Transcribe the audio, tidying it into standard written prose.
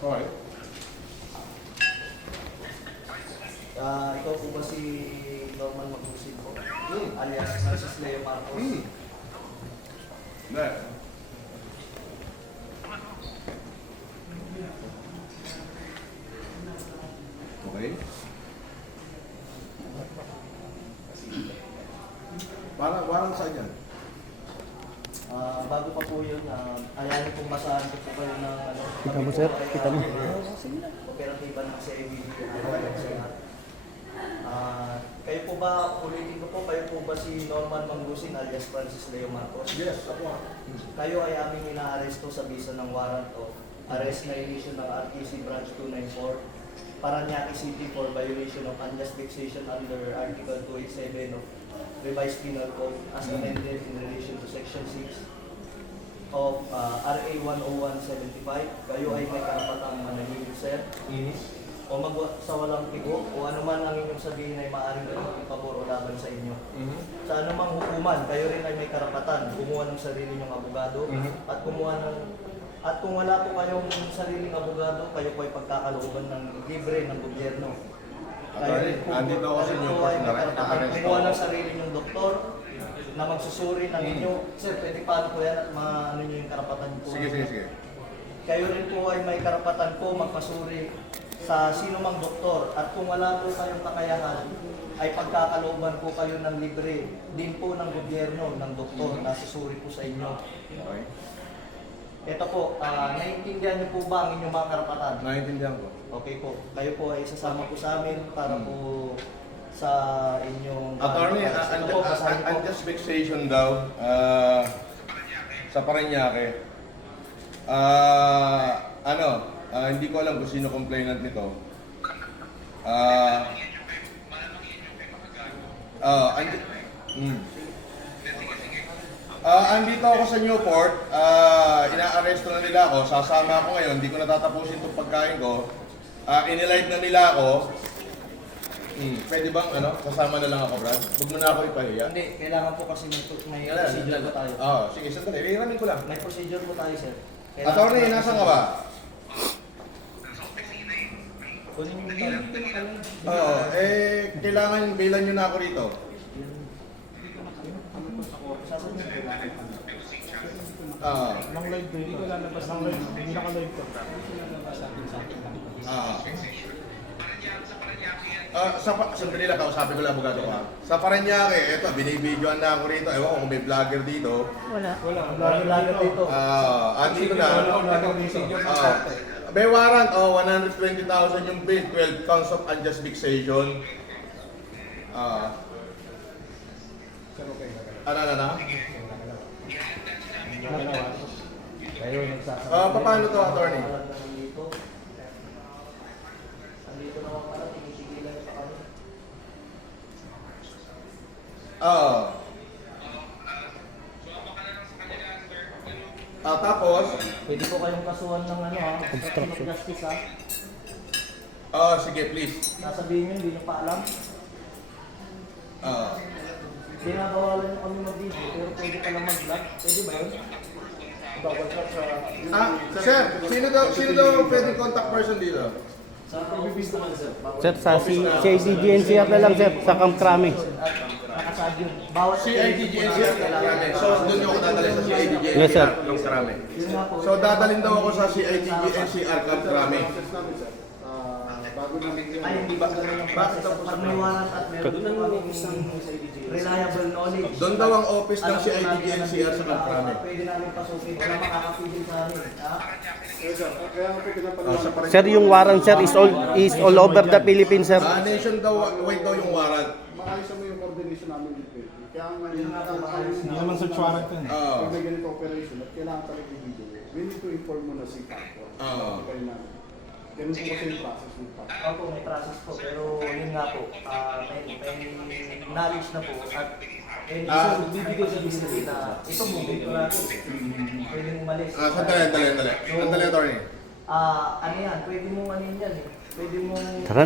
Okay. Ikaw po ba si Norman Magusin po? Alias Francis Leo Marcos? Hindi. Okay. Parang saan yan? Bago pa po yun, ayanin pong masahan ko po kayo ng ano. Kita mo, sir? Kita mo? Operatiba ng CIBD. Kayo po ba, ulitin ko po, kayo po ba si Norman Magusin alias Francis Leo Marcos? Yes, ako. Kayo ay aming inaaresto sa bisa ng warrant of arrest na issue ng RTC Branch 294 Parañaque City for violation of unjust vexation under Article 287 of Revised Penal Code as amended in relation to Section 6 of RA 10175. Kayo ay may karapatang manahimik, sir, o sa walang tigo, o ano man ang inyong sabihin ay maaaring gawin pabor o laban sa inyo. Sa anumang hukuman, kayo rin ay may karapatan kumuha ng sarili nyong abogado at kumuha ng kung wala po kayong sariling abogado, kayo po ay pagkakalooban ng libre ng gobyerno. Kayo rin po, andito ako sa inyo, ay may karapatan kumuha ng sarili nyong doktor na magsusuri ng inyo. Sir, pwede paano po yan at maano nyo yung karapatan po? Sige. Kayo rin po ay may karapatan po magpasuri sa sino mang doktor at kung wala po kayong kakayahan ay pagkakalooban po kayo ng libre din po ng gobyerno ng doktor na susuri po sa inyo. Okay. Ito po, naiintindihan niyo po ba ang inyong mga karapatan? Naiintindihan ko. Okay po, kayo po ay sasama po sa amin para po sa inyong... Attorney, ito po, basahin po. unjust vexation daw sa Parañaque. Hindi ko alam kung sino complainant nito. Andito ako sa Newport, inaaresto na nila ako, sasama ako ngayon, hindi ko natatapusin itong pagkain ko. Inilight na nila ako. Pwede bang sasama na lang ako, Brad? Huwag mo na ako ipahiya. Hindi, kailangan po kasi may procedure po tayo. Sige, sandali. Iramin ko lang. May procedure po tayo, sir. Attorney, nasa ka ba? Kunin mo tayo. Kailangan bailan nyo na ako rito. Nang live ko, hindi ko lalabas ng live. Hindi naka-live ko. Sandali lang, kausapin ko lang abogado ko. Sa Parañaque, eto, binibidyoan na ako rito. Ewan ko kung may vlogger dito. Wala. Vlogger dito. Andito na. May warrant, 120,000 yung bill, 12 counts of unjust vexation. Kayo nagsasabi. Paano to, attorney? Andito naman pala, tinitigilan pa kami. Tapos, Pwede po kayong kasuhan ng construction justice sige, please. Nasabihin nyo, hindi nyo pa alam. Dinabawalan nyo kami mag-video, pero pwede ka lang mag-vlog. Pwede ba yun? Bawal ka sa... Sir, sino daw pwedeng contact person dito? Sa office naman, sir. Sir, sa CIDG-NCR na lang, sir. Sa Camp Crame. Nakasaad yun. Bawat CIDG-NCR kailangan. So, doon nyo ako dadalhin sa CIDG-NCR. Yes, sir. Camp Crame. Yun nga po. So, dadalhin daw ako sa CIDG-NCR Camp Crame. Ay, hindi ba ganun ang process? Pag may warrant at meron na kami isang reliable knowledge. Doon daw ang office ng CIDG-NCR sa Camp Crame. Pwede namin pasukin. Wala makakapigil sa amin. Sir, yung warrant, sir, is all over the Philippines, sir. Nation daw, wait daw yung warrant. Maayos mo yung coordination namin with PNP. Kaya Hindi naman search warrant yun. kung may ganito operation at kailangan talaga yung video, we need to inform mo na si Paco. Ganun po kasi yung process ng Paco. Opo, may process po. Pero yun nga po, may knowledge na po. At bibigay sa business na ito mo, dito natin. Pwede mong malis. Sandali, attorney. Ano yan, pwede mong ano yan eh. Pwede mong... Tara